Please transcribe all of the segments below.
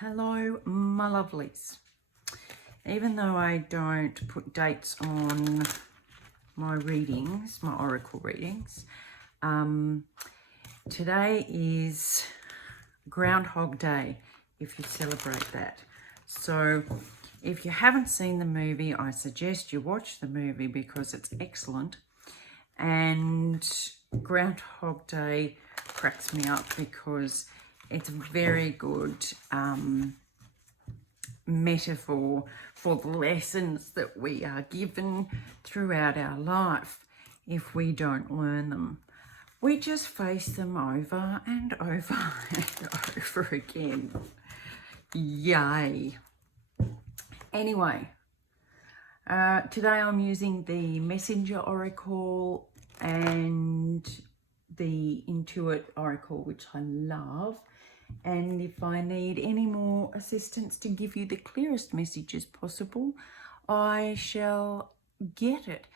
Hello, my lovelies. Even though I don't put dates on my readings, my oracle readings, today is Groundhog Day, if you celebrate that. So if you haven't seen the movie, I suggest you watch the movie because it's excellent. And Groundhog Day cracks me up because it's a very good metaphor for the lessons that we are given throughout our life. If we don't learn them, we just face them over and over and over again. Yay. Anyway, today I'm using the Messenger Oracle and the Intuit Oracle, which I love. And if I need any more assistance to give you the clearest messages possible, I shall get it.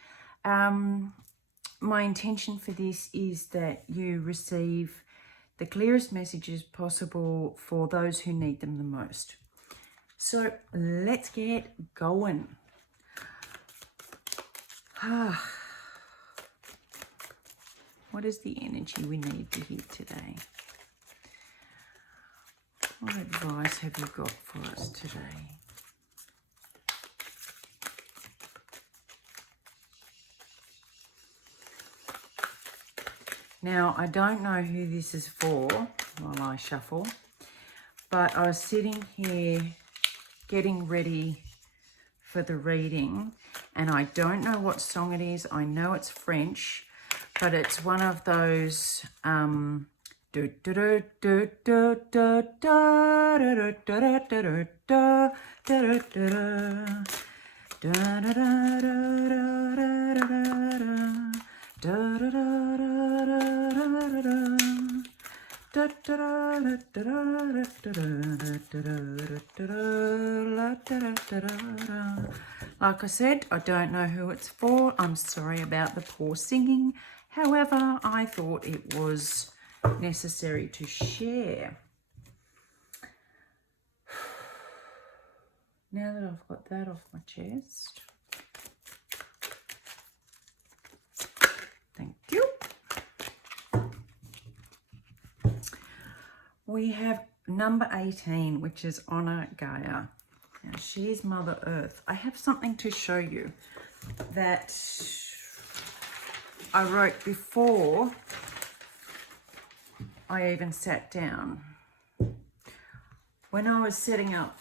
My intention for this is that you receive the clearest messages possible for those who need them the most. So let's get going. What is the energy we need to hear today? What advice have you got for us today? Now, I don't know who this is for while I shuffle, but I was sitting here getting ready for the reading, and I don't know what song it is. I know it's French, but it's one of those like I said, I don't know who it's for. I'm sorry about the poor singing. However, I thought it was necessary to share. Now that I've got that off my chest, thank you. We have number 18, which is Honor Gaia. Now, she is Mother Earth. I have something to show you that I wrote before I even sat down. When I was setting up,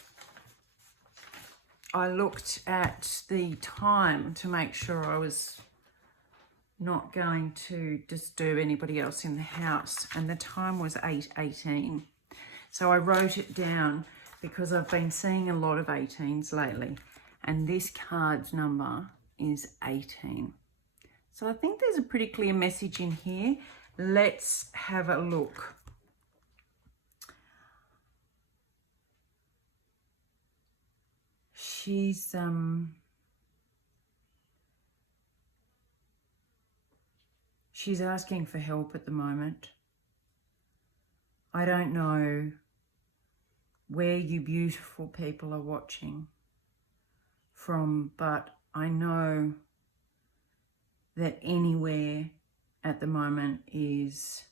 I looked at the time to make sure I was not going to disturb anybody else in the house, and the time was 8:18. So I wrote it down because I've been seeing a lot of 18s lately, and this card's number is 18. So I think there's a pretty clear message in here. Let's have a look. She's asking for help at the moment. I don't know where you beautiful people are watching from, but I know that anywhere at the moment is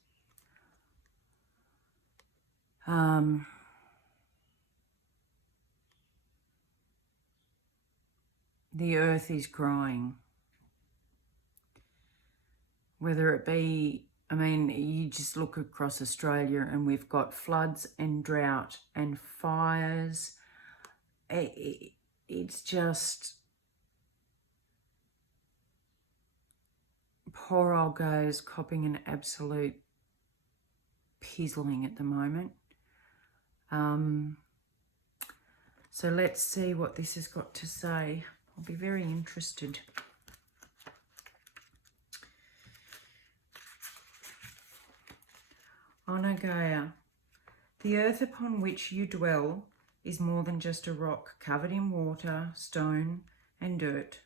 the earth is crying. Whether it be, I mean, you just look across Australia and we've got floods and drought and fires. It's just, poor old Gaia's copping an absolute pizzling at the moment. So let's see what this has got to say. I'll be very interested. Honor Gaia, the earth upon which you dwell is more than just a rock covered in water, stone and dirt.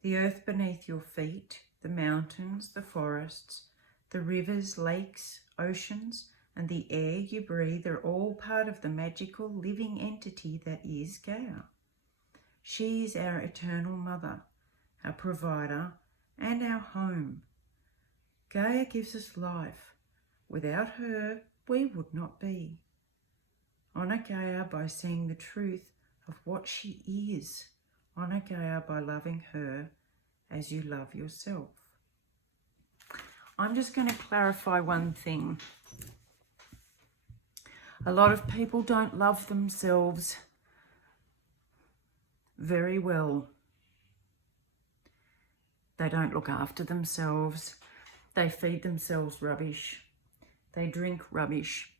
The earth beneath your feet, the mountains, the forests, the rivers, lakes, oceans, and the air you breathe are all part of the magical living entity that is Gaia. She is our eternal mother, our provider, and our home. Gaia gives us life. Without her, we would not be. Honour Gaia by seeing the truth of what she is. Honour Gaia by loving her as you love yourself. I'm just going to clarify one thing. A lot of people don't love themselves very well. They don't look after themselves. They feed themselves rubbish. They drink rubbish.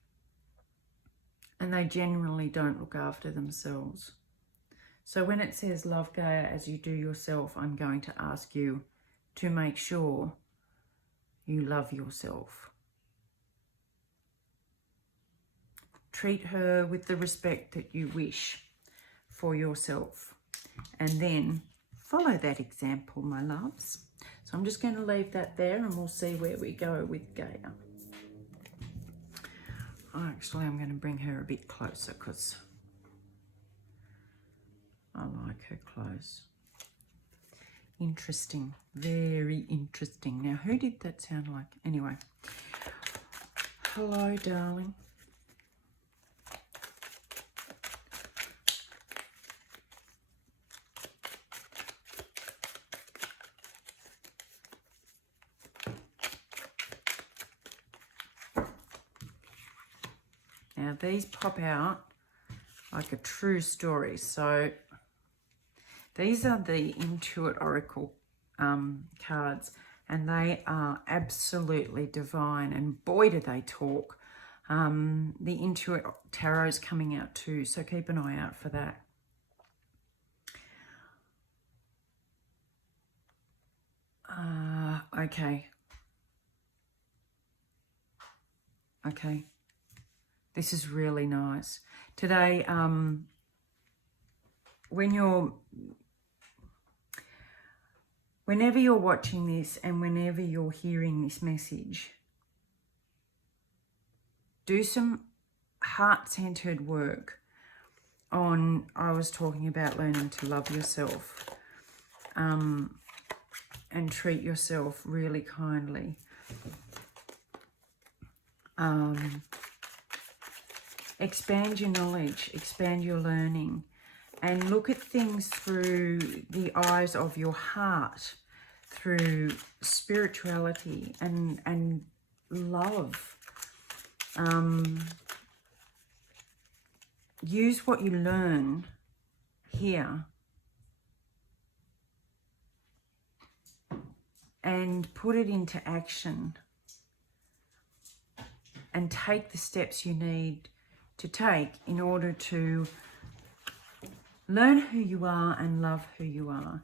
And they generally don't look after themselves. So when it says love Gaia as you do yourself, I'm going to ask you to make sure you love yourself. Treat her with the respect that you wish for yourself. And then follow that example, my loves. So I'm just going to leave that there and we'll see where we go with Gaia. Actually, I'm going to bring her a bit closer because I like her close. Interesting. Very interesting. Now, who did that sound like? Anyway. Hello, darling. Now, these pop out like a true story. So, these are the Intuit Oracle cards, and they are absolutely divine. And boy, do they talk. The Intuit Tarot's coming out too, so keep an eye out for that. Okay. Okay. This is really nice. Today, whenever you're watching this and whenever you're hearing this message, do some heart-centered work on, I was talking about learning to love yourself, and treat yourself really kindly. Expand your knowledge, expand your learning, and look at things through the eyes of your heart, through spirituality and love. Use what you learn here and put it into action, and take the steps you need to take in order to learn who you are and love who you are.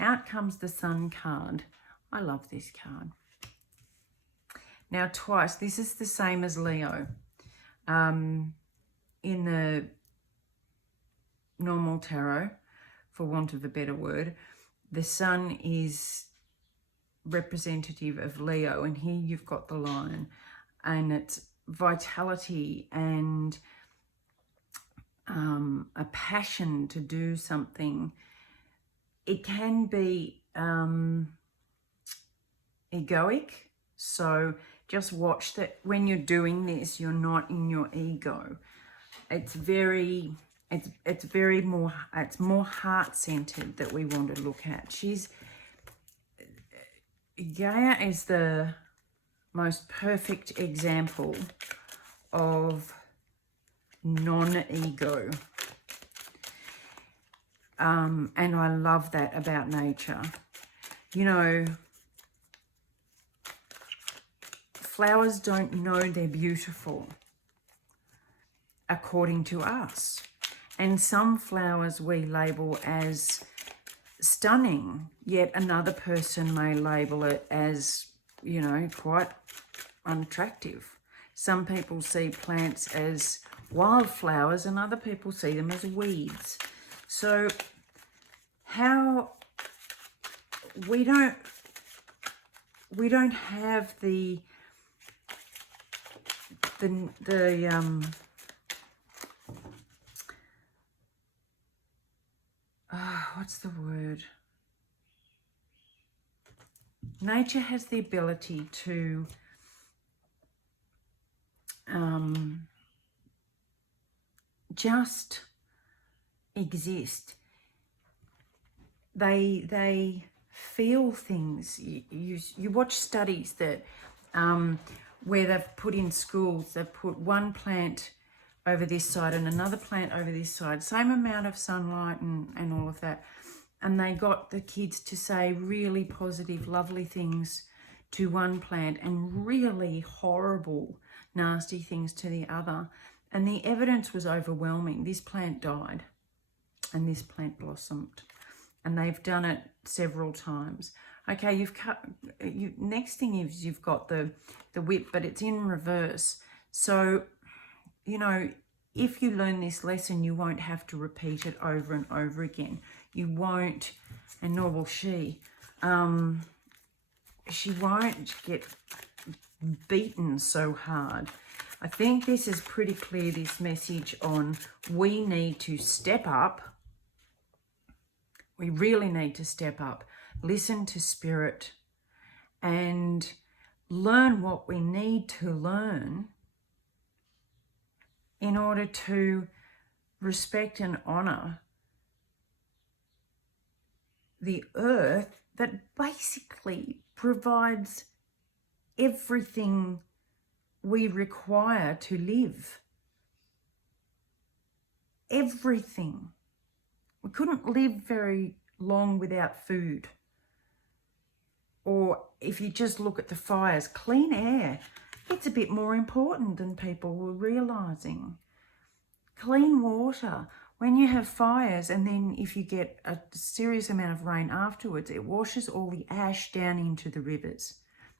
Out comes the Sun card. I love this card. Now twice, this is the same as Leo. In the normal tarot, for want of a better word, the Sun is representative of Leo, and here you've got the Lion, and it's vitality and a passion to do something. It can be egoic, so just watch that when you're doing this, you're not in your ego. It's more heart-centered that we want to look at. Gaia is the most perfect example of non-ego. And I love that about nature. You know, flowers don't know they're beautiful according to us. And some flowers we label as stunning, yet another person may label it as, you know, quite unattractive. Some people see plants as wildflowers and other people see them as weeds. So how we don't have the what's the word? Nature has the ability to just exist. They feel things. You watch studies that where they've put in schools, they've put one plant over this side and another plant over this side, same amount of sunlight and all of that. And they got the kids to say really positive, lovely things to one plant and really horrible, nasty things to the other. And the evidence was overwhelming. This plant died and this plant blossomed. And they've done it several times. Okay, next thing is you've got the whip, but it's in reverse. So, you know, if you learn this lesson, you won't have to repeat it over and over again. You won't, and nor will she. She won't get beaten so hard. I think this is pretty clear, this message on we need to step up. We really need to step up, listen to spirit, and learn what we need to learn in order to respect and honor the earth that basically provides everything we require to live. Everything. We couldn't live very long without food. Or if you just look at the fires, clean air, it's a bit more important than people were realising. Clean water. When you have fires and then if you get a serious amount of rain afterwards, it washes all the ash down into the rivers.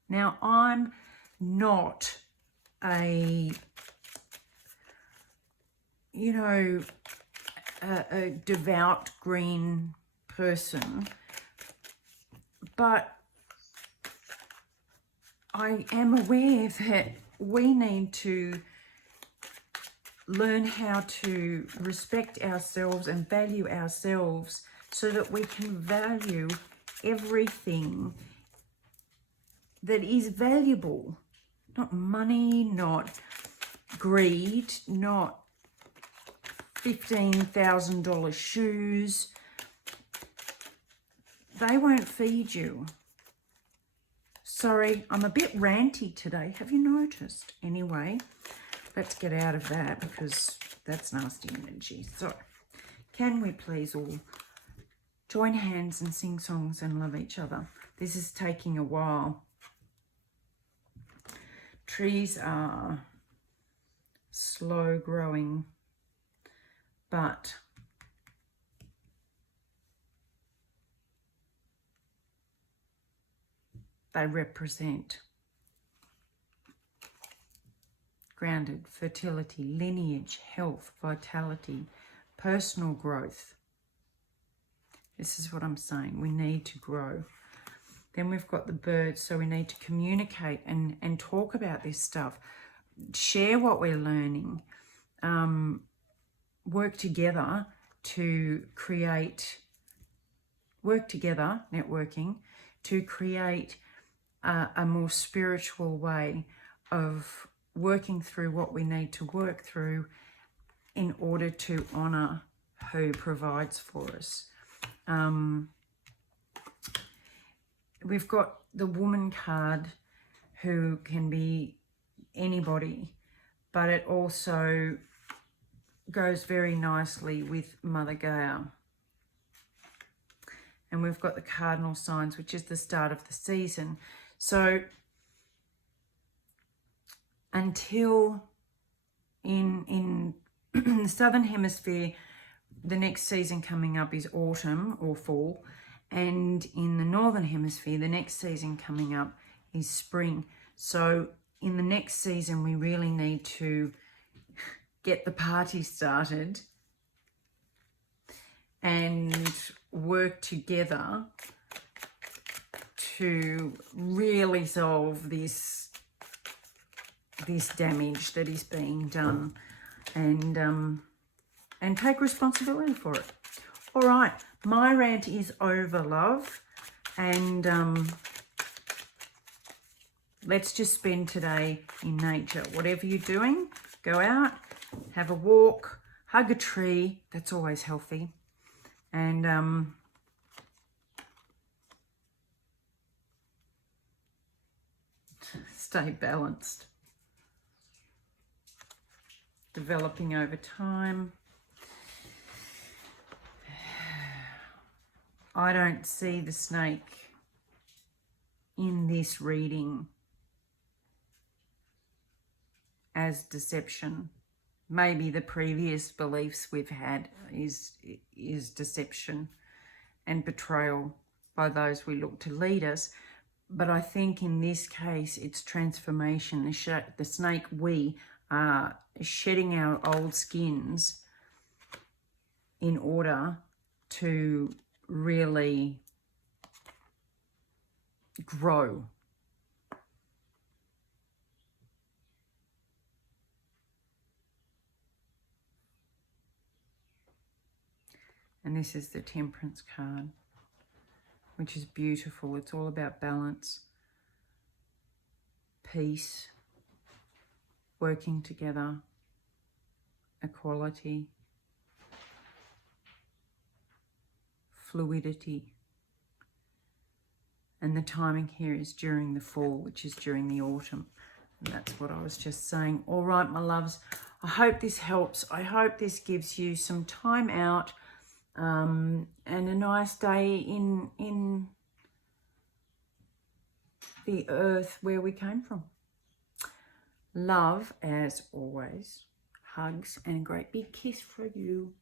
Now, I'm not a devout green person, but I am aware that we need to learn how to respect ourselves and value ourselves so that we can value everything that is valuable. Not money, not greed, not $15,000 shoes. They won't feed you. Sorry, I'm a bit ranty today. Have you noticed? Anyway, let's get out of that because that's nasty energy. So, can we please all join hands and sing songs and love each other? This is taking a while. Trees are slow growing, but they represent grounded, fertility, lineage, health, vitality, personal growth. This is what I'm saying. We need to grow. Then we've got the birds, so we need to communicate and talk about this stuff. Share what we're learning. Work together to create, networking, to create a more spiritual way of working through what we need to work through in order to honour who provides for us. We've got the woman card, who can be anybody, but it also goes very nicely with Mother Gaia. And we've got the cardinal signs, which is the start of the season. So until in the southern hemisphere, the next season coming up is autumn or fall, and in the northern hemisphere, the next season coming up is spring. So in the next season, we really need to get the party started and work together to really solve this this damage that is being done, and take responsibility for it. All right, my rant is over, love, and let's just spend today in nature. Whatever you're doing, go out, have a walk, hug a tree. That's always healthy. And stay balanced. Developing over time. I don't see the snake in this reading as deception. Maybe the previous beliefs we've had is deception and betrayal by those we look to lead us. But I think in this case, it's transformation. The snake, we are shedding our old skins in order to really grow. And this is the Temperance card, which is beautiful. It's all about balance, peace, working together, equality, fluidity. And the timing here is during the fall, which is during the autumn. And that's what I was just saying. All right, my loves, I hope this helps. I hope this gives you some time out and a nice day in the earth where we came from. Love, as always. Hugs and a great big kiss for you.